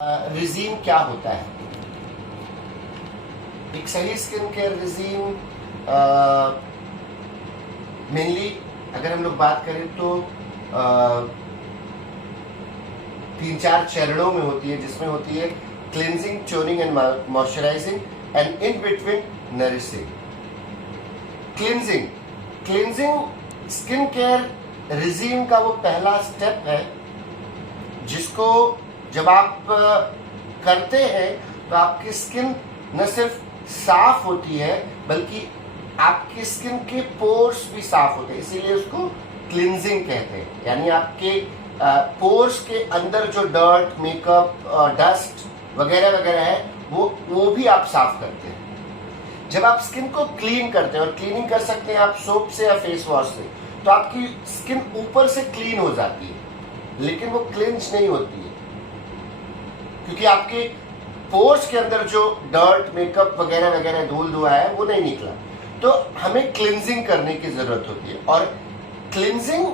Regime क्या होता है? एक सही स्किन केयर रिजीम मेनली अगर हम लोग बात करें तो तीन चार चरणों में होती है, जिसमें होती है cleansing, toning and moisturising and in between nourishing. Cleansing skin care regime का वो पहला स्टेप है जिसको जब आप करते हैं तो आपकी स्किन न सिर्फ साफ होती है बल्कि आपकी स्किन के पोर्स भी साफ होते हैं, इसीलिए उसको क्लिनजिंग कहते हैं। यानी आपके पोर्स के अंदर जो डर्ट, मेकअप, डस्ट वगैरह वगैरह है वो भी आप साफ करते हैं। जब आप स्किन को क्लीन करते हैं, और क्लीनिंग कर सकते हैं आप सोप से या फेस वॉश से, तो आपकी स्किन ऊपर से क्लीन हो जाती है, लेकिन वो क्लिंच नहीं होती है क्योंकि आपके पोर्स के अंदर जो डर्ट, मेकअप वगैरह वगैरह, धूल धुआ है वो नहीं निकला। तो हमें क्लिनजिंग करने की जरूरत होती है। और क्लिनजिंग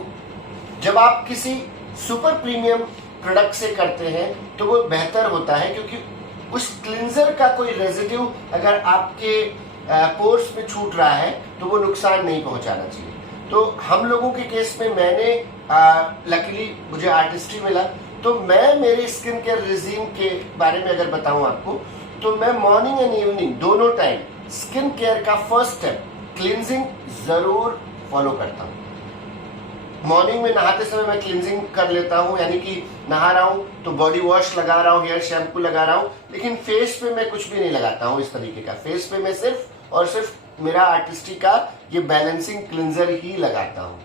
जब आप किसी सुपर प्रीमियम प्रोडक्ट से करते हैं तो वो बेहतर होता है, क्योंकि उस क्लिंजर का कोई रेजिड्यू अगर आपके पोर्स में छूट रहा है तो वो नुकसान नहीं पहुंचाना चाहिए। तो हम लोगों के केस में मैंने लकीली मुझे आर्टिस्ट्री मिला, तो मैं मेरे स्किन केयर रिजीम के बारे में अगर बताऊं आपको, तो मैं मॉर्निंग एंड इवनिंग दोनों टाइम स्किन केयर का फर्स्ट स्टेप क्लिनजिंग जरूर फॉलो करता हूं। मॉर्निंग में नहाते समय मैं क्लिनजिंग कर लेता हूं, यानी कि नहा रहा हूं तो बॉडी वॉश लगा रहा हूं, हेयर शैम्पू लगा रहा हूं, लेकिन फेस पे मैं कुछ भी नहीं लगाता हूं इस तरीके का। फेस पे मैं सिर्फ और सिर्फ मेरा आर्टिस्ट्री का ये बैलेंसिंग क्लिंजर ही लगाता हूं।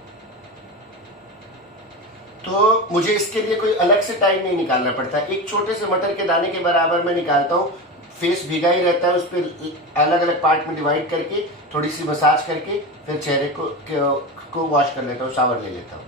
तो मुझे इसके लिए कोई अलग से टाइम नहीं निकालना पड़ता। एक छोटे से मटर के दाने के बराबर मैं निकालता हूँ, फेस भीगा ही रहता है, उस पर अलग अलग पार्ट में डिवाइड करके थोड़ी सी मसाज करके फिर चेहरे को वॉश कर लेता हूँ, शावर ले लेता हूँ।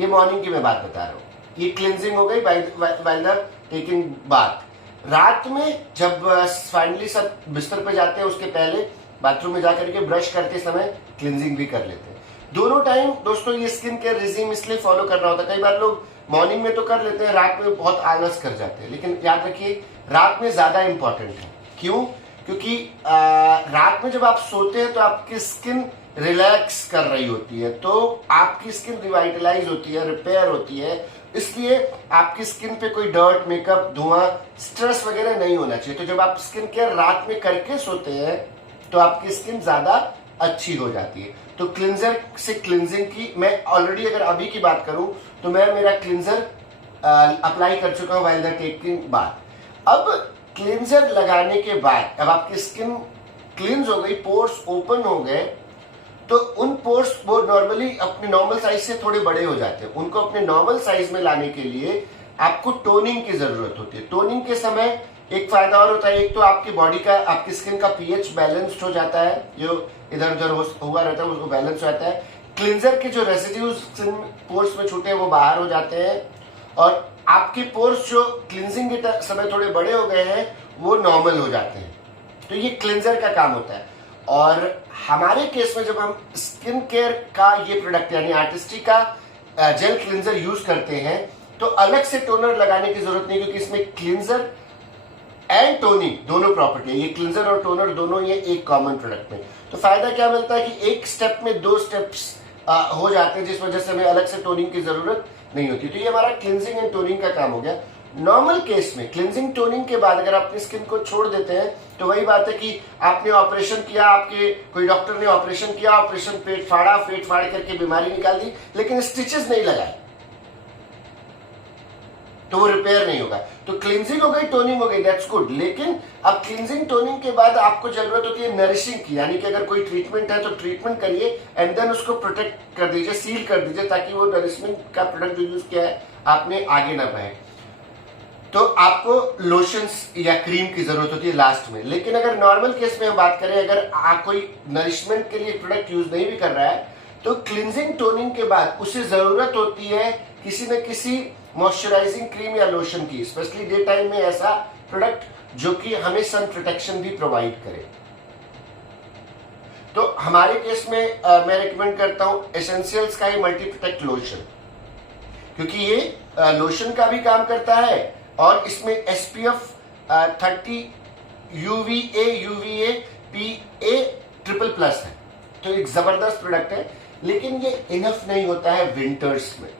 ये मॉर्निंग की मैं बात बता रहा हूँ। ये क्लिनजिंग हो गई बाय द टेकिंग बाथ। रात में जब फाइनली सब बिस्तर पे जाते हैं, उसके पहले बाथरूम में जाकर के ब्रश करते समय क्लिनजिंग भी कर लेते हैं। दोनों टाइम दोस्तों ये स्किन केयर रिजीम इसलिए फॉलो करना होता है। कई बार लोग मॉर्निंग में तो कर लेते हैं, रात में बहुत आलस कर जाते हैं, लेकिन याद रखिए रात में ज्यादा इंपॉर्टेंट है। क्यों? क्योंकि रात में जब आप सोते हैं तो आपकी स्किन रिलैक्स कर रही होती है, तो आपकी स्किन रिवाइटलाइज होती है, रिपेयर होती है, इसलिए आपकी स्किन पे कोई डर्ट, मेकअप, धुआं, स्ट्रेस वगैरह नहीं होना चाहिए। तो जब आप स्किन केयर रात में करके सोते हैं तो आपकी स्किन ज्यादा अच्छी हो जाती है। तो क्लिंजर से क्लिंजिंग की मैं ऑलरेडी अगर अभी की बात करूं तो मैं मेरा क्लिंजर अप्लाई कर चुका हूं व्हाइल द टेकिंग बाथ। अब क्लिंजर लगाने के बाद अब आपकी स्किन क्लिंज हो गई, पोर्स ओपन हो गए, तो उन पोर्स वो नॉर्मली अपने नॉर्मल साइज से थोड़े बड़े हो जाते हैं। उनको अपने नॉर्मल साइज में लाने के लिए आपको टोनिंग की जरूरत होती है। टोनिंग के समय एक फायदा और होता है, एक तो आपकी बॉडी का, आपकी स्किन का पीएच बैलेंस्ड हो जाता है, जो इधर उधर हुआ रहता है उसको बैलेंस हो जाता है। क्लिंजर के जो रेसिड्यूज पोर्स में छूटे हैं वो बाहर हो जाते हैं, और आपके पोर्स जो क्लिंजिंग के समय थोड़े बड़े हो गए हैं वो नॉर्मल हो जाते हैं। तो ये क्लिंजर का काम होता है। और हमारे केस में जब हम स्किन केयर का ये प्रोडक्ट यानी आर्टिस्ट्री का जेल क्लिंजर यूज करते हैं तो अलग से टोनर लगाने की जरूरत नहीं, क्योंकि इसमें क्लिंजर एंड टोनिंग दोनों प्रॉपर्टी है। ये क्लिंजर और टोनर दोनों ये एक कॉमन प्रोडक्ट में। तो फायदा क्या मिलता है कि एक स्टेप में दो स्टेप्स हो जाते हैं, जिस वजह से हमें अलग से टोनिंग की जरूरत नहीं होती। तो ये हमारा क्लिंजिंग एंड टोनिंग का काम हो गया। नॉर्मल केस में क्लिंजिंग टोनिंग के बाद अगर अपनी स्किन को छोड़ देते हैं तो वही बात है कि आपने ऑपरेशन किया, आपके कोई डॉक्टर ने ऑपरेशन किया, ऑपरेशन पेट फाड़ करके बीमारी निकाल दी, लेकिन स्टिचेस नहीं लगाए तो वो रिपेयर नहीं होगा। तो क्लिंजिंग हो गई, टोनिंग हो गई, दैट्स गुड। लेकिन अब क्लिंजिंग टोनिंग के बाद आपको जरूरत होती है नरिशिंग की, यानी कि अगर कोई ट्रीटमेंट है तो ट्रीटमेंट करिए एंड देन उसको प्रोटेक्ट कर दीजिए, सील कर दीजिए, ताकि वो नरिशमेंट का प्रोडक्ट जो यूज किया है आपने आगे ना बढ़े। तो आपको लोशंस या क्रीम की जरूरत होती है लास्ट में। लेकिन अगर नॉर्मल केस में हम बात करें, अगर आप कोई नरिशमेंट के लिए प्रोडक्ट यूज नहीं भी कर रहा है, तो क्लिंजिंग टोनिंग के बाद उसे जरूरत होती है किसी न किसी मॉइस्चराइजिंग क्रीम या लोशन की, स्पेशली डे टाइम में ऐसा प्रोडक्ट जो कि हमें सन प्रोटेक्शन भी प्रोवाइड करे। तो हमारे केस में मैं रिकमेंड करता हूं एसेंशियल्स का ये मल्टी प्रोटेक्ट लोशन, क्योंकि ये लोशन का भी काम करता है, और इसमें SPF 30 UVA PA triple plus है। तो एक जबरदस्त प्रोडक्ट है, लेकिन ये इनफ नहीं होता है विंटर्स में,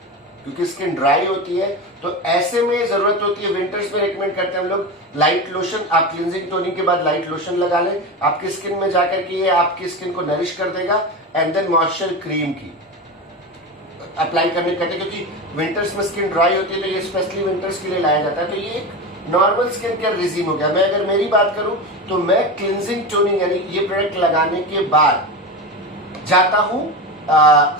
क्योंकि स्किन ड्राई होती है। तो ऐसे में जरूरत होती है, विंटर्स में रिकमेंड करते हैं हम लोग लाइट लोशन। आप क्लिनजिंग टोनिंग के बाद लाइट लोशन लगा लें, आपकी स्किन में जाकर के ये आपकी स्किन को नरिश कर देगा। एंड देन मॉइस्चर क्रीम की अप्लाई करने कहते हैं, क्योंकि विंटर्स में स्किन ड्राई होती है, तो ये स्पेशली विंटर्स के लिए लाया जाता है। तो ये एक नॉर्मल स्किन केयर रिजीम हो गया। मैं अगर मेरी बात करूं तो मैं क्लिनजिंग टोनिंग यानी ये प्रोडक्ट लगाने के बाद जाता हूं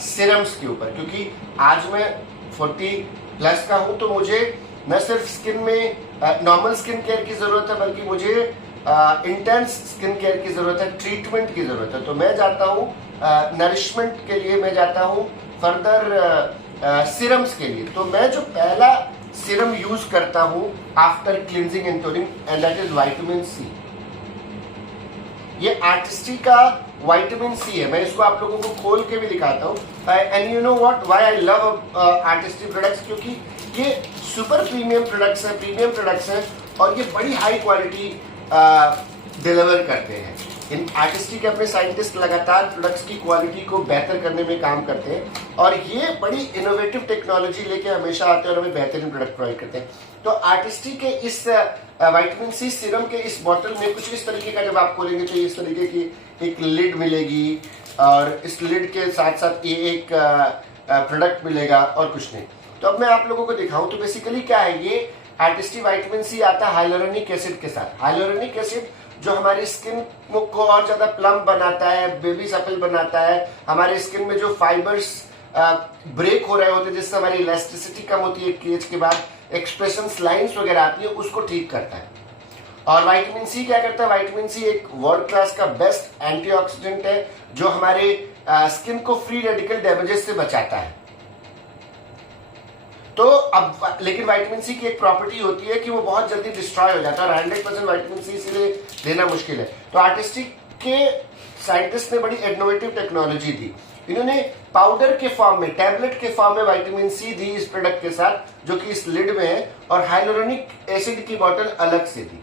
सीरम्स के ऊपर, क्योंकि आज मैं 40 प्लस का हूं, तो मुझे न सिर्फ स्किन में नॉर्मल स्किन केयर की जरूरत है, बल्कि मुझे इंटेंस स्किन केयर की जरूरत है, ट्रीटमेंट की जरूरत है। तो मैं जाता हूं नरिशमेंट के लिए, मैं जाता हूं फर्दर सीरम्स के लिए। तो मैं जो पहला सीरम यूज करता हूं after cleansing and toning, and that is vitamin C. ये आर्टिस्टी का विटामिन सी है। मैं इसको आप लोगों को खोल के भी दिखाता हूँ। And you know what, why I love Artistry products, क्योंकि ये सुपर प्रीमियम प्रोडक्ट्स हैं, प्रीमियम प्रोडक्ट्स हैं, और ये बड़ी हाई क्वालिटी डिलीवर करते हैं। इन आर्टिस्टी के अपने साइंटिस्ट लगातार प्रोडक्ट्स की क्वालिटी को बेहतर करने में काम करते हैं, और ये बड़ी इनोवेटिव टेक्नोलॉजी लेके हमेशा आते हैं और हमें बेहतरीन प्रोडक्ट प्रोवाइड करते हैं। तो आर्टिस्टी के इस विटामिन सी सीरम के इस बॉटल में कुछ इस तरीके का, जब आप खोलेंगे तो इस तरीके की एक लिड मिलेगी, और इस लिड के साथ साथ ये एक प्रोडक्ट मिलेगा, और कुछ नहीं। तो अब मैं आप लोगों को दिखाऊं तो बेसिकली क्या है, ये आर्टिस्टी विटामिन सी आता है हाइलोरोनिक एसिड के साथ। हाइलोरोनिक एसिड जो हमारी स्किन को और ज्यादा प्लम्प बनाता है, बेबी सपल बनाता है, हमारे स्किन में जो फाइबर्स ब्रेक हो रहे होते हैं, जिससे हमारी इलास्टिसिटी कम होती है, एज के बाद एक्सप्रेशन लाइंस वगैरह आती है, उसको ठीक करता है। और विटामिन सी क्या करता है, विटामिन सी एक वर्ल्ड क्लास का बेस्ट एंटीऑक्सीडेंट है, जो हमारे स्किन को फ्री रेडिकल डैमेजेस से बचाता है। तो अब लेकिन विटामिन सी की एक प्रॉपर्टी होती है कि वो बहुत जल्दी डिस्ट्रॉय हो जाता है, और 100% विटामिन सी इसीलिए लेना मुश्किल है। तो आर्टिस्टिक के साइंटिस्ट ने बड़ी इनोवेटिव टेक्नोलॉजी दी। इन्होंने पाउडर के फॉर्म में, टैबलेट के फॉर्म में विटामिन सी दी इस प्रोडक्ट के साथ, जो कि इस लिड में है, और हाइलोरोनिक एसिड की बोतल अलग से दी।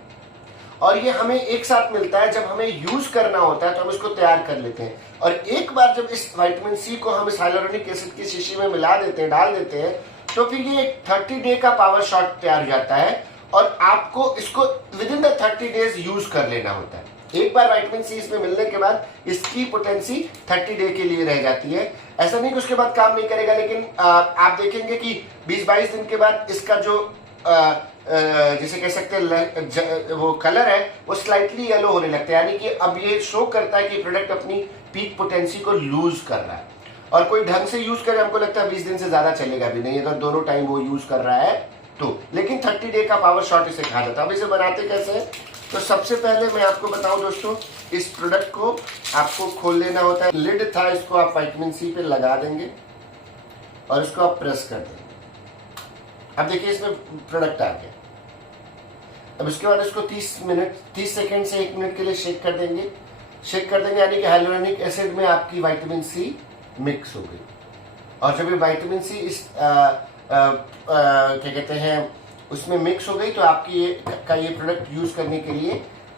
और ये हमें एक साथ मिलता है, जब हमें यूज करना होता है तो हम इसको तैयार कर लेते हैं। और एक बार जब इस विटामिन सी को हम इस हाइलोरोनिक एसिड की शीशी में मिला देते हैं, डाल देते हैं, तो फिर ये 30 डे का पावर शॉट तैयार हो जाता है, और आपको इसको with in the 30 days use कर लेना होता है। एक बार विटामिन सी इसमें मिलने के बाद इसकी पोटेंसी 30 डे के लिए रह जाती है। ऐसा नहीं कि उसके बाद काम नहीं करेगा, लेकिन आप देखेंगे कि 20-22 दिन के बाद इसका जो जिसे कह सकते हैं वो कलर है, वो स्लाइटली येलो होने लगता है, यानी कि अब ये शो करता है कि प्रोडक्ट अपनी पीक पोटेंसी को लूज कर रहा है। और कोई ढंग से यूज करे, हमको लगता है 20 दिन से ज्यादा चलेगा भी नहीं, अगर दोनों टाइम वो यूज कर रहा है तो। लेकिन 30 डे का पावर शॉट इसे कहा जाता है। अब इसे बनाते कैसे है, तो सबसे पहले मैं आपको बताऊं दोस्तों, इस प्रोडक्ट को आपको खोल लेना होता है। लिड था, इसको आप विटामिन सी पे लगा देंगे और इसको आप प्रेस कर देंगे। अब देखिए इसमें प्रोडक्ट आ गया। अब इसके बाद इसको 30 सेकेंड से 1 मिनट के लिए शेक कर देंगे। शेक कर देंगे यानी कि हाइलोरोनिक एसिड में आपकी विटामिन सी मिक्स हो गई। और जब ये विटामिन सी इस क्या कहते हैं उसमें मिक्स हो गई, तो आपकी ये प्रोडक्ट यूज करने के लिए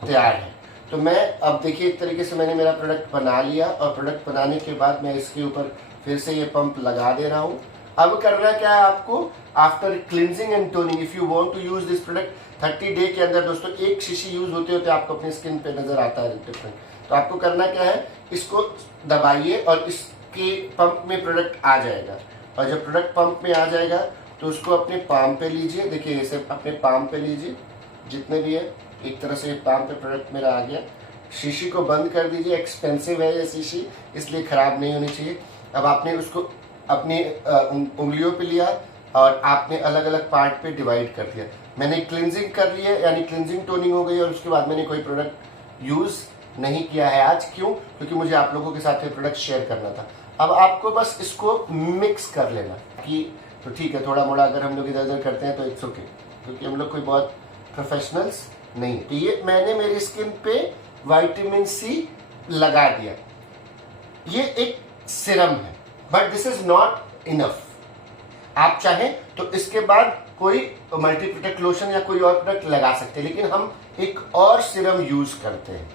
तैयार है। तो मैं अब देखिए एक तरीके से मैंने मेरा प्रोडक्ट बना लिया, और प्रोडक्ट बनाने के बाद मैं इसके ऊपर फिर से ये पंप लगा दे रहा हूँ। अब करना क्या है आपको, after cleansing and toning, if you want to use this product 30 day के अंदर दोस्तों, एक शीशी यूज होते होते आपको अपनी स्किन पे नजर आता है डिफरेंट। तो आपको करना क्या है, इसको दबाइए और इसके पंप में प्रोडक्ट आ जाएगा। और जब प्रोडक्ट पंप में आ जाएगा तो उसको अपने पाम पे लीजिए। देखिए इसे अपने पाम पे लीजिए, जितने भी है, एक तरह से पाम पे प्रोडक्ट मेरा आ गया। शीशी को बंद कर दीजिए, एक्सपेंसिव है ये शीशी, इसलिए खराब नहीं होनी चाहिए। अब आपने उसको अपनी उंगलियों पे लिया और आपने अलग अलग पार्ट पे डिवाइड कर दिया। मैंने क्लिनजिंग कर ली है, यानी क्लिनजिंग टोनिंग हो गई, और उसके बाद मैंने कोई प्रोडक्ट यूज नहीं किया है आज। क्यों? क्योंकि मुझे आप लोगों के साथ ये प्रोडक्ट शेयर करना था। अब आपको बस इसको मिक्स कर लेना कि, तो ठीक है, थोड़ा मोड़ा अगर हम लोग इधर उधर करते हैं तो इट्स ओके, क्योंकि हम लोग कोई बहुत प्रोफेशनल्स नहीं। तो ये मैंने मेरी स्किन पे विटामिन सी लगा दिया। ये एक सिरम है, but this is not enough. आप चाहें तो इसके बाद कोई मल्टीप्रोटेक्ट लोशन या कोई और प्रोडक्ट लगा सकते हैं, लेकिन हम एक और सीरम यूज करते हैं।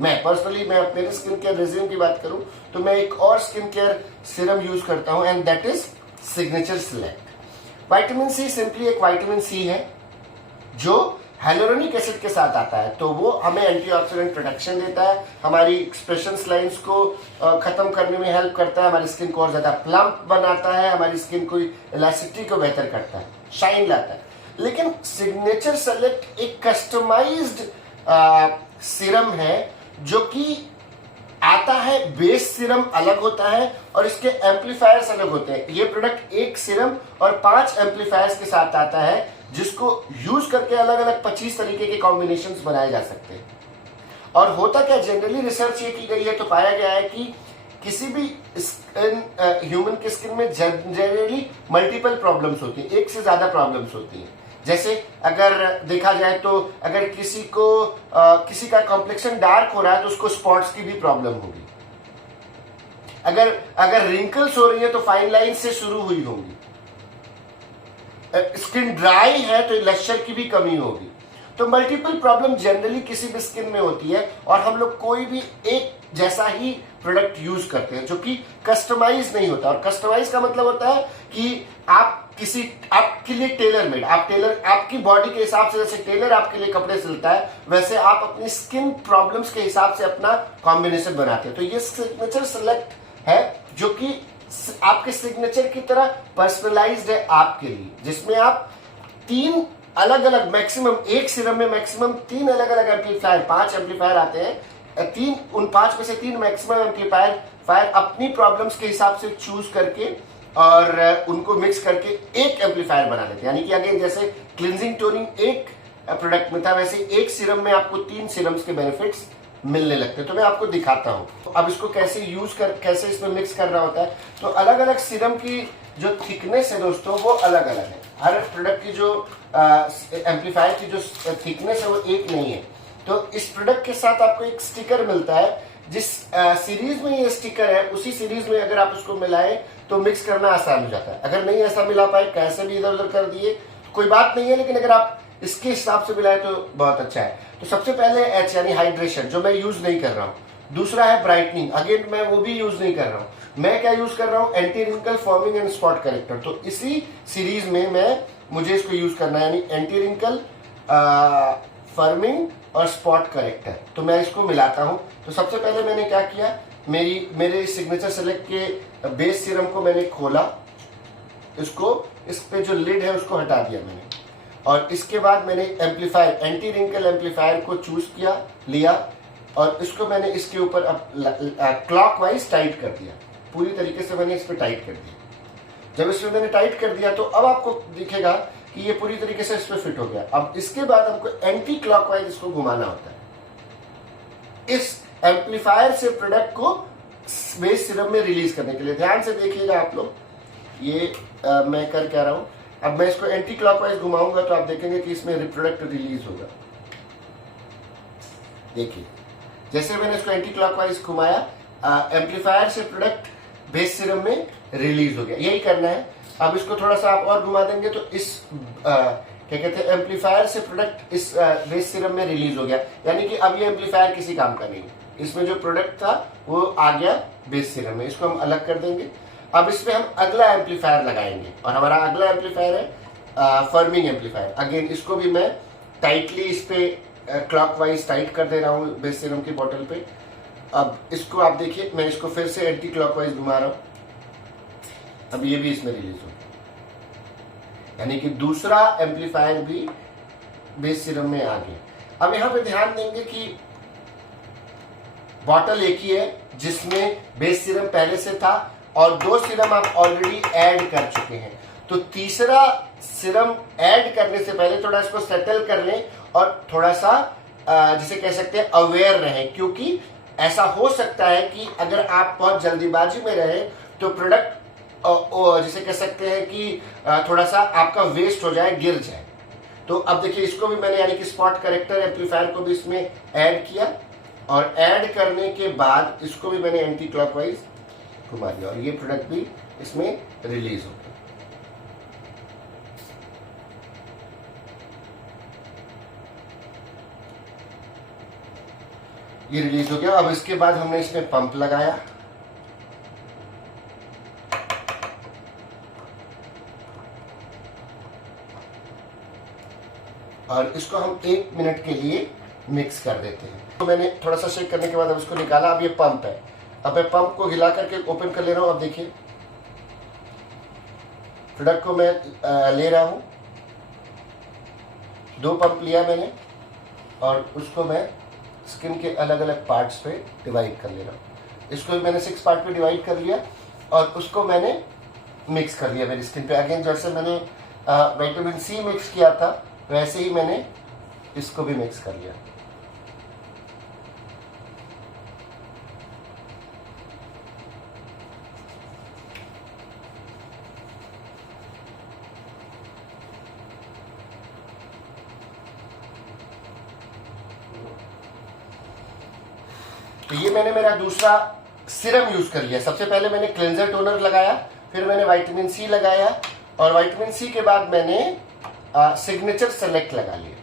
मैं पर्सनली मैं मेरे स्किन केयर रेजिम की बात करूं तो मैं एक और स्किन केयर सीरम यूज करता हूं and that is signature select. Vitamin C simply एक विटामिन सी है जो हाइलुरोनिक एसिड के साथ आता है, तो वो हमें एंटीऑक्सीडेंट प्रोटेक्शन देता है, हमारी एक्सप्रेशन लाइंस को खत्म करने में हेल्प करता है, हमारी स्किन को और ज्यादा प्लम्प बनाता है, हमारी स्किन को इलास्टिसिटी को बेहतर करता है, शाइन लाता है। लेकिन सिग्नेचर सेलेक्ट एक कस्टमाइज्ड सीरम है जो कि आता है, बेस सीरम अलग होता है और इसके एम्पलीफायर्स अलग होते हैं। ये प्रोडक्ट एक सीरम और 5 एम्पलीफायर्स के साथ आता है जिसको यूज करके अलग अलग 25 तरीके के कॉम्बिनेशंस बनाए जा सकते हैं। और होता क्या, जनरली रिसर्च ये की गई है तो पाया गया है कि किसी भी ह्यूमन की स्किन में जनरली मल्टीपल प्रॉब्लम्स होती है, एक से ज्यादा प्रॉब्लम्स होती हैं। जैसे अगर देखा जाए तो अगर किसी किसी का कॉम्प्लेक्शन डार्क हो रहा है तो उसको स्पॉट्स की भी प्रॉब्लम होगी। अगर रिंकल्स हो रही है तो फाइन लाइन से शुरू हुई होगी। स्किन ड्राई है तो लश्चर की भी कमी होगी। तो मल्टीपल प्रॉब्लम जनरली किसी भी स्किन में होती है और हम लोग कोई भी एक जैसा ही प्रोडक्ट यूज करते हैं जो कि कस्टमाइज नहीं होता। और कस्टमाइज का मतलब होता है कि आपके लिए टेलर मेड, आपकी बॉडी के हिसाब से, जैसे टेलर आपके लिए कपड़े सिलता है वैसे आप अपनी स्किन प्रॉब्लम्स के हिसाब से अपना कॉम्बिनेशन बनाते हैं। तो ये सिग्नेचर सेलेक्ट है जो कि आपके सिग्नेचर की तरह पर्सनलाइज्ड है आपके लिए, जिसमें आप 3 अलग अलग मैक्सिमम, एक सीरम में मैक्सिमम 3 अलग अलग एम्पलीफायर, 5 एम्पलीफायर आते हैं। उन 5 में से 3 मैक्सिमम एम्पलीफायर अपनी प्रॉब्लम्स के हिसाब से चूज करके और उनको मिक्स करके एक एम्पलीफायर बना लेते हैं। यानी कि अगेन जैसे क्लिनजिंग टोनिंग एक प्रोडक्ट में था, वैसे एक सीरम में आपको 3 सीरम्स के बेनिफिट्स मिलने लगते हैं। तो मैं आपको दिखाता हूं तो अब इसको कैसे इसमें मिक्स करना होता है। तो अलग अलग सीरम की जो थिकनेस है दोस्तों वो अलग अलग है। हर प्रोडक्ट की जो एम्पलीफायर की जो थिकनेस है वो एक नहीं है। तो इस प्रोडक्ट के साथ आपको एक स्टिकर मिलता है, जिस सीरीज में ये स्टिकर है उसी सीरीज में अगर आप उसको मिलाएं तो मिक्स करना आसान हो जाता है। अगर नहीं ऐसा मिला पाए, कैसे भी इधर उधर कर दिए तो कोई बात नहीं है, लेकिन अगर आप इसके हिसाब से मिलाए तो बहुत अच्छा है। तो सबसे पहले एच यानी हाइड्रेशन, जो मैं यूज नहीं कर रहा हूं। दूसरा है ब्राइटनिंग, अगेन मैं वो भी यूज नहीं कर रहा हूं। मैं क्या यूज कर रहा हूं, anti wrinkle firming and spot corrector. तो इसी सीरीज में मुझे इसको यूज करना है, यानी एंटी रिंकल फॉर्मिंग और स्पॉट करेक्टर। तो मैं इसको मिलाता हूं। तो सबसे पहले मैंने क्या किया, मेरे सिग्नेचर सेलेक्ट के बेस सीरम को मैंने खोला, इस पे जो लिड है उसको हटा दिया मैंने, और इसके बाद मैंने एम्पलीफायर, एंटी रिंकल एम्पलीफायर को चूज लिया और इसको मैंने इसके ऊपर क्लॉकवाइज टाइट कर दिया। पूरी तरीके से मैंने इस पे टाइट कर दिया। जब इसमें मैंने टाइट कर दिया तो अब आपको दिखेगा कि ये पूरी तरीके से इस पे फिट हो गया। अब इसके बाद हमको एंटी क्लॉकवाइज इसको घुमाना होता है इस एम्पलीफायर से प्रोडक्ट को बेस सीरम में रिलीज करने के लिए। ध्यान से देखिएगा आप लोग, ये मैं कर क्या रहा हूं। अब मैं इसको एंटी क्लॉकवाइज घुमाऊंगा तो आप देखेंगे कि इसमें प्रोडक्ट रिलीज होगा। देखिए, जैसे मैंने इसको एंटी क्लॉकवाइज घुमाया, एम्पलीफायर से प्रोडक्ट बेस सीरम में रिलीज हो गया। यही करना है। अब इसको थोड़ा सा आप और घुमा देंगे तो इस क्या कहते हैं, एम्पलीफायर से प्रोडक्ट इस बेस सीरम में रिलीज हो गया। यानी कि अब ये एम्पलीफायर किसी काम का नहीं है। इसमें जो प्रोडक्ट था वो आ गया बेस सीरम में। इसको हम अलग कर देंगे। अब इसमें हम अगला एम्पलीफायर लगाएंगे और हमारा अगला एम्पलीफायर है फर्मिंग एम्पलीफायर। अगेन इसको भी मैं टाइटली इस पे क्लॉकवाइज टाइट कर दे रहा हूँ बेस सीरम की बोतल पे। अब इसको आप देखिए, मैं इसको फिर से एंटी क्लॉकवाइज घुमा रहा हूँ। अब ये भी इसमें रिलीज हो, यानी कि दूसरा एम्पलीफायर भी बेस सीरम में आ गया। अब यहां पे ध्यान देंगे कि बॉटल एक ही है जिसमें बेस सीरम पहले से था और 2 सीरम आप ऑलरेडी ऐड कर चुके हैं। तो तीसरा सीरम ऐड करने से पहले थोड़ा इसको सेटल कर लें और थोड़ा सा जिसे कह सकते हैं अवेयर रहें, क्योंकि ऐसा हो सकता है कि अगर आप बहुत जल्दीबाजी में रहे तो प्रोडक्ट जिसे कह सकते हैं कि थोड़ा सा आपका वेस्ट हो जाए, गिर जाए। तो अब देखिए, इसको भी मैंने यानी कि स्पॉट करेक्टर एम्पलीफायर को भी इसमें ऐड किया और ऐड करने के बाद इसको भी मैंने एंटी क्लॉकवाइज घुमा दिया और ये प्रोडक्ट भी इसमें रिलीज हो गया। ये रिलीज हो गया। अब इसके बाद हमने इसमें पंप लगाया, और इसको हम 1 मिनट के लिए मिक्स कर देते हैं। तो मैंने थोड़ा सा शेक करने के बाद अब इसको निकाला। अब ये पंप है, अब मैं पंप को हिला करके ओपन कर ले रहा हूं। अब देखिए प्रोडक्ट को मैं ले रहा हूं, 2 पंप लिया मैंने, और उसको मैं स्किन के अलग अलग पार्ट्स पे डिवाइड कर ले रहा हूं। इसको मैंने 6 पार्ट पे डिवाइड कर लिया और उसको मैंने मिक्स कर लिया मेरी स्किन पे। अगेन जैसे मैंने विटामिन सी मिक्स किया था वैसे ही मैंने इसको भी मिक्स कर लिया। तो ये मैंने मेरा दूसरा सीरम यूज कर लिया। सबसे पहले मैंने क्लेंजर टोनर लगाया, फिर मैंने विटामिन सी लगाया, और विटामिन सी के बाद मैंने सिग्नेचर सेलेक्ट लगा लिया।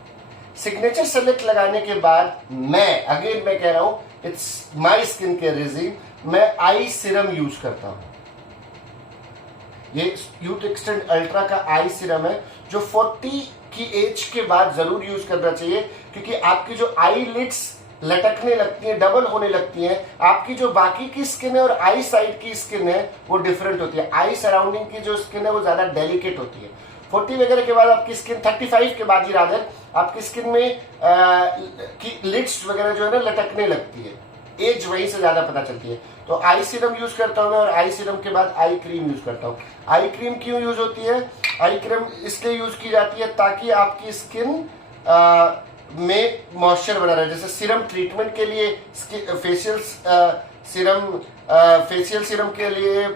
सिग्नेचर सेलेक्ट लगाने के बाद मैं कह रहा हूं, it's my skin care regime, मैं आई सीरम यूज करता हूं। ये यूथ एक्सटेंड अल्ट्रा का आई सीरम है, जो 40 की एज के बाद जरूर यूज करना चाहिए, क्योंकि आपकी जो आई लिड्स लटकने लगती है, डबल होने लगती है। आपकी जो बाकी की स्किन है और आई साइड की स्किन है वो डिफरेंट होती है। आई सराउंडिंग की जो स्किन है वो ज्यादा डेलिकेट होती है। 40 वगैरह के बाद आपकी स्किन, 35 के बाद ही रादर, आपकी स्किन में की लिड्स वगैरह जो है ना लटकने लगती है। एज वहीं से ज्यादा पता चलती है। तो आई सीरम यूज करता हूं मैं, और आई सीरम के बाद आई क्रीम यूज करता हूं। आई क्रीम क्यों यूज होती है? आई क्रीम इसलिए यूज की जाती है ताकि आपकी स्किन में मॉइस्चर बना रहे। जैसे सीरम ट्रीटमेंट के लिए फेशियल सीरम के लिए,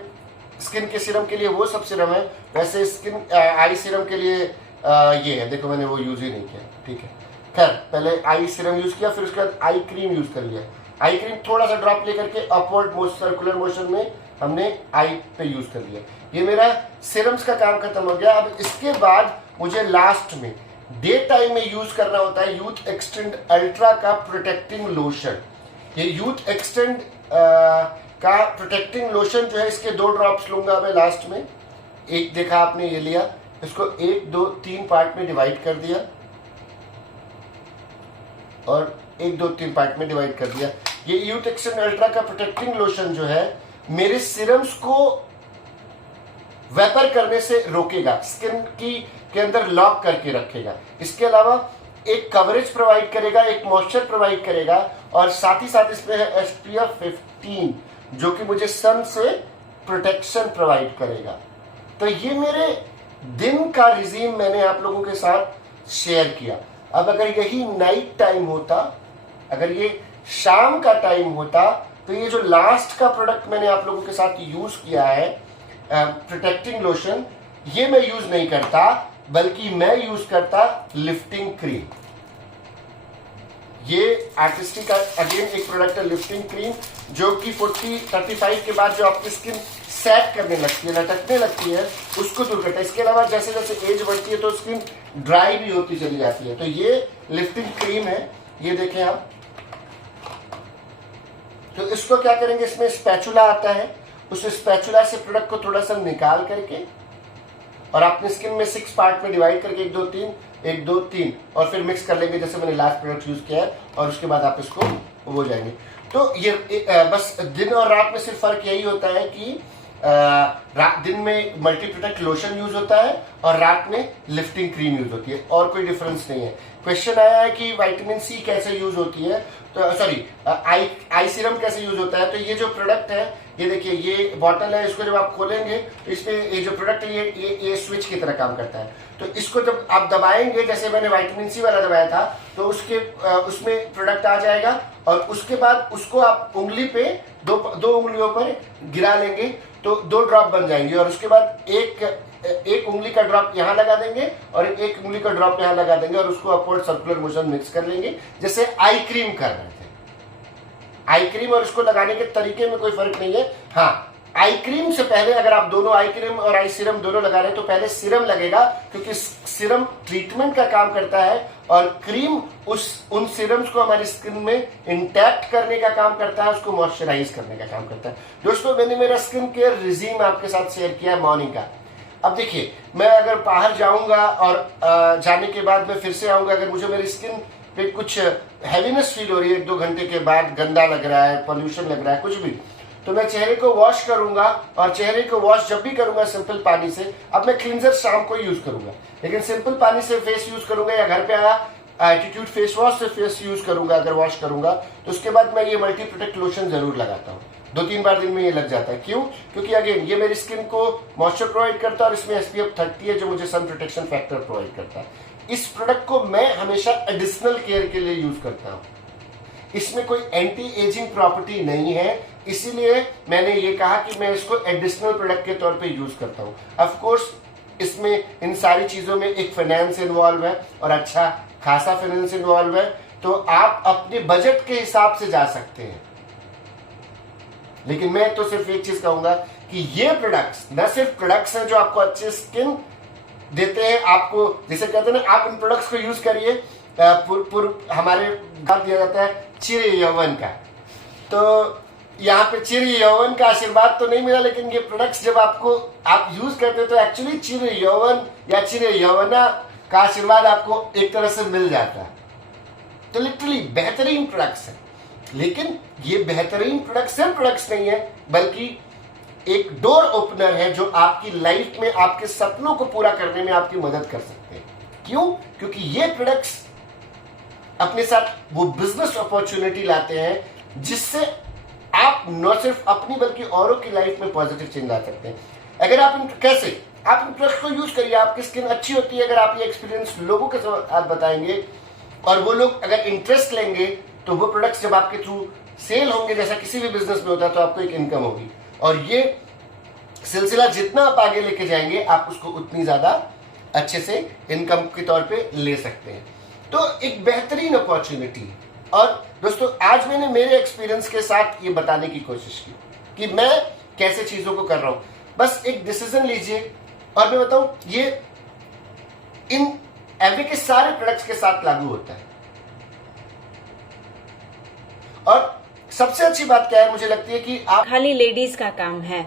स्किन के सीरम के लिए वो सब सीरम है, वैसे स्किन आई सीरम के लिए ये है। देखो मैंने वो यूज ही नहीं किया, ठीक है। खैर पहले आई सीरम यूज किया, फिर उसके बाद आई क्रीम यूज कर लिया। आई क्रीम थोड़ा सा ड्रॉप लेकर के अपवर्ड सर्कुलर मोशन में हमने आई पे यूज कर लिया। ये मेरा सीरम्स का काम खत्म हो गया। अब इसके बाद मुझे लास्ट में डे टाइम में यूज करना होता है यूथ एक्सटेंड अल्ट्रा का प्रोटेक्टिंग लोशन। ये यूथ एक्सटेंड का प्रोटेक्टिंग लोशन जो है, इसके 2 ड्रॉप्स लूंगा मैं लास्ट में। एक देखा आपने ये लिया, इसको 1 2 3 पार्ट में डिवाइड कर दिया, और 1 2 3 पार्ट में डिवाइड कर दिया। ये यूथ एक्सटेंड अल्ट्रा का प्रोटेक्टिंग लोशन जो है मेरे सीरम्स को वेपर करने से रोकेगा, स्किन के अंदर लॉक करके रखेगा। इसके अलावा एक कवरेज प्रोवाइड करेगा, एक मॉइस्चर प्रोवाइड करेगा, और साथ ही साथ इसमें है SPF 15 जो कि मुझे सन से प्रोटेक्शन प्रोवाइड करेगा। तो ये मेरे दिन का रिजीम मैंने आप लोगों के साथ शेयर किया। अब अगर यही नाइट टाइम होता, अगर ये शाम का टाइम होता, तो ये जो लास्ट का प्रोडक्ट मैंने आप लोगों के साथ यूज किया है प्रोटेक्टिंग लोशन, ये मैं यूज नहीं करता, बल्कि मैं यूज करता लिफ्टिंग क्रीम। ये आर्टिस्टिक का अगेन एक प्रोडक्ट है लिफ्टिंग क्रीम, जो कि 35 के बाद जो आपकी स्किन सैग करने लगती है, लटकने लगती है, उसको दूर करता है। इसके अलावा जैसे जैसे एज बढ़ती है तो स्किन ड्राई भी होती चली जाती है। तो ये लिफ्टिंग क्रीम है, ये देखें आप। तो इसको क्या करेंगे, इसमें स्पैचुला आता है, उस स्पैचुला से प्रोडक्ट को थोड़ा सा निकाल करके और अपने स्किन में 6 पार्ट में डिवाइड करके 1 2 3 1 2 3 और फिर मिक्स कर लेंगे, जैसे मैंने लास्ट प्रोडक्ट यूज किया है, और उसके बाद आप इसको हो जाएंगे। तो ये बस दिन और रात में सिर्फ फर्क यही होता है कि दिन में मल्टी प्रोडक्ट लोशन यूज होता है और रात में लिफ्टिंग क्रीम यूज होती है, और कोई डिफरेंस नहीं है। क्वेश्चन आया है कि विटामिन सी कैसे यूज होती है, तो सॉरी आई सीरम कैसे यूज होता है। तो ये जो प्रोडक्ट है, ये देखिए, ये बॉटल है, इसको जब आप खोलेंगे तो इसमें ये जो प्रोडक्ट है ये स्विच की तरह काम करता है। तो इसको जब आप दबाएंगे, जैसे मैंने विटामिन सी वाला दबाया था, तो उसमें प्रोडक्ट आ जाएगा, और उसके बाद उसको आप उंगली पे दो उंगलियों पर गिरा लेंगे तो 2 ड्रॉप बन जाएंगे, और उसके बाद एक उंगली का ड्रॉप यहाँ लगा देंगे और एक उंगली का ड्रॉप यहाँ लगा देंगे, और उसको अपवर्ड सर्कुलर मोशन मिक्स कर लेंगे, जैसे आई क्रीम कर रहे थे। आई क्रीम और इसको लगाने के तरीके में कोई फर्क नहीं है। हाँ, आई क्रीम से पहले अगर आप दोनों आई क्रीम और आई सीरम दोनों लगा रहे हैं तो पहले सीरम लगेगा, क्योंकि सीरम ट्रीटमेंट का काम करता है और क्रीम उन सीरम्स को हमारी स्किन में इंटैक्ट करने का काम करता है, उसको मॉइस्चराइज करने का काम करता है। दोस्तों, मैंने मेरा स्किन केयर रिजीम आपके साथ शेयर किया है मॉर्निंग का। अब देखिए, मैं अगर बाहर जाऊंगा और जाने के बाद मैं फिर से आऊंगा, अगर मुझे मेरी स्किन पे कुछ हैवीनेस फील हो रही है 1-2 घंटे के बाद, गंदा लग रहा है, पॉल्यूशन लग रहा है, कुछ भी, तो मैं चेहरे को वॉश करूंगा। और चेहरे को वॉश जब भी करूंगा सिंपल पानी से, अब मैं क्लींजर शाम को यूज करूंगा, लेकिन सिंपल पानी से फेस यूज करूंगा, या घर पे आया एटीट्यूड फेस वॉश से फेस यूज करूंगा। अगर वॉश करूंगा तो उसके बाद मैं ये मल्टी प्रोटेक्ट लोशन जरूर लगाता हूँ। 2-3 बार दिन में ये लग जाता है। क्यों? क्योंकि अगेन ये मेरी स्किन को मॉइस्चर प्रोवाइड करता है और इसमें SPF 30 है जो मुझे सन प्रोटेक्शन फैक्टर प्रोवाइड करता है। इस प्रोडक्ट को मैं हमेशा एडिशनल केयर के लिए यूज करता हूँ। इसमें कोई एंटी एजिंग प्रॉपर्टी नहीं है, इसीलिए मैंने ये कहा कि मैं इसको एडिशनल प्रोडक्ट के तौर पे यूज करता हूँ। ऑफ कोर्स इसमें इन सारी चीजों में एक फाइनेंस इन्वॉल्व है और अच्छा खासा फाइनेंस इन्वॉल्व है, तो आप अपने बजट के हिसाब से जा सकते हैं। लेकिन मैं तो सिर्फ एक चीज कहूंगा कि ये प्रोडक्ट्स न सिर्फ प्रोडक्ट्स हैं जो आपको अच्छे स्किन देते हैं, आपको जैसे कहते हैं ना, आप इन प्रोडक्ट्स को यूज करिए। हमारे बात दिया जाता है चिर यौवन का, तो यहाँ पे चिर यौवन का आशीर्वाद तो नहीं मिला, लेकिन ये प्रोडक्ट्स जब आप यूज करते हैं तो एक्चुअली चिर यौवन या चिर यौवना का आशीर्वाद आपको एक तरह से मिल जाता है। तो लिटरली बेहतरीन प्रोडक्ट्स हैं, लेकिन ये बेहतरीन प्रोडक्ट्स सिर्फ प्रोडक्ट्स नहीं है, बल्कि एक डोर ओपनर है जो आपकी लाइफ में आपके सपनों को पूरा करने में आपकी मदद कर सकते हैं। क्यों? क्योंकि ये प्रोडक्ट्स अपने साथ वो बिजनेस अपॉर्चुनिटी लाते हैं जिससे आप न सिर्फ अपनी बल्कि औरों की लाइफ में पॉजिटिव चेंज ला सकते हैं। अगर आप कैसे आप इन प्रोडक्ट्स को यूज करिए, आपकी स्किन अच्छी होती है अगर आप ये एक्सपीरियंस लोगों के साथ बताएंगे और वो लोग अगर इंटरेस्ट लेंगे तो वो प्रोडक्ट्स जब आपके थ्रू सेल होंगे, जैसा किसी भी बिजनेस में होता है, तो आपको एक इनकम होगी और ये सिलसिला जितना आप आगे लेके जाएंगे आप उसको उतनी ज्यादा अच्छे से इनकम के तौर पे ले सकते हैं। तो एक बेहतरीन अपॉर्चुनिटी। और दोस्तों, आज मैंने मेरे एक्सपीरियंस के साथ ये बताने की कोशिश की कि मैं कैसे चीजों को कर रहा हूं। बस एक डिसीजन लीजिए और मैं बताऊं, ये इन एवरी के सारे प्रोडक्ट्स के साथ लागू होता है। और सबसे अच्छी बात क्या है मुझे लगती है कि आप खाली लेडीज का काम है